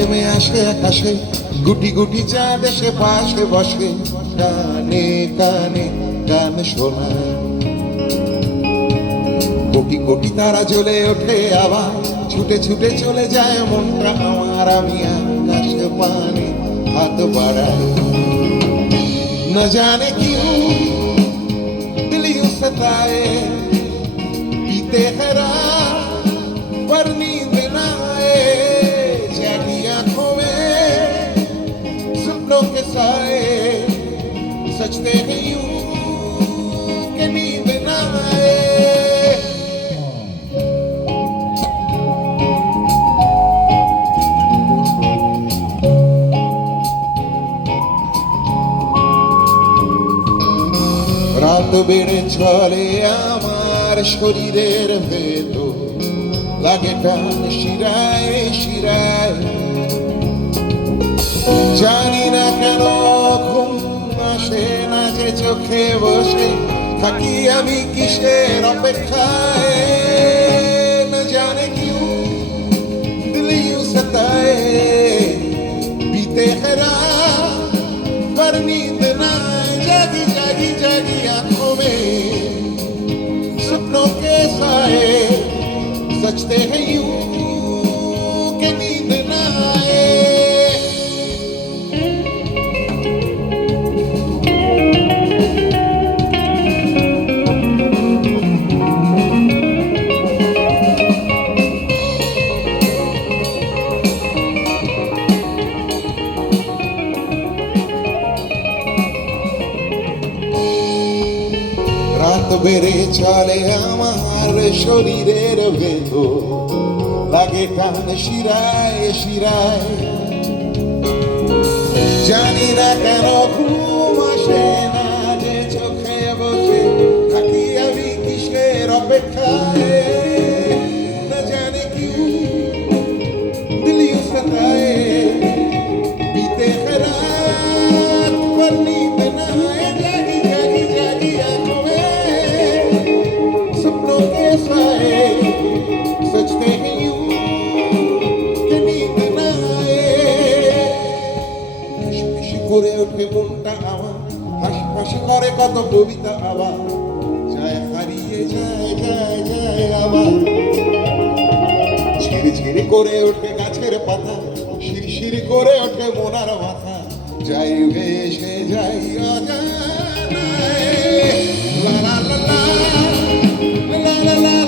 নেমে আসে আকাশে, গুটি গুটি চাঁদ এসে পাশে বসে, কানে কানে গান শোনায়। কোটি কোটি তারা জ্বলে ওঠে আবার, ছুটে ছুটে চলে যায় মনটা আমার। আমি আকাশে পানে হাত বাড়াই, न जाने क्यों दिल यूं सताए, पीते हैं रात पर नींद न आए, जागी आंखों में सपनों के साए, सजते हैं यूं कि नींद न आए। রাত বেড়ে চলে আমার শরীরের ভেতর, লাগে টান শিরায় শিরায়। জানি না কেন ঘুম আসে না যে চোখে বসে থাকি আমি কিসের অপেক্ষায়। না জানে কিউ দিল यूं सताए, बीते हैं रात पर नींद ना आए, जागी जागी जागी आंखों में सपनों के साए, सजते हैं यूं कि नींद ना आए। রাত বেড়ে চলে আমার শরীরের ভেতর, লাগে টান শিরায় শিরায়। জানি না কেন ঘুম আসে না যে চোখে বসে থাকি আমি কিসের অপেক্ষায়। না জানে কিউ দিল यूं सताए, बीते हैं रात पर नींद न आए, जागी जागी जागी आंखों में सपनों के साए, सजते हैं यूं कि नींद न आए। खुशी खुशी করে ওঠে মনটা আমার, হাসি হাসি করে কত কবিতা আবার, যায় হারিয়ে যায় যায় যায় আবার। ঝিরি ঝিরি করে ওঠে গাছের পাতা, শিরশিরি করে ওঠে মনার মাথা, যাই ভেসে যাই অজানায়। লা লা লা লা লা লা লা।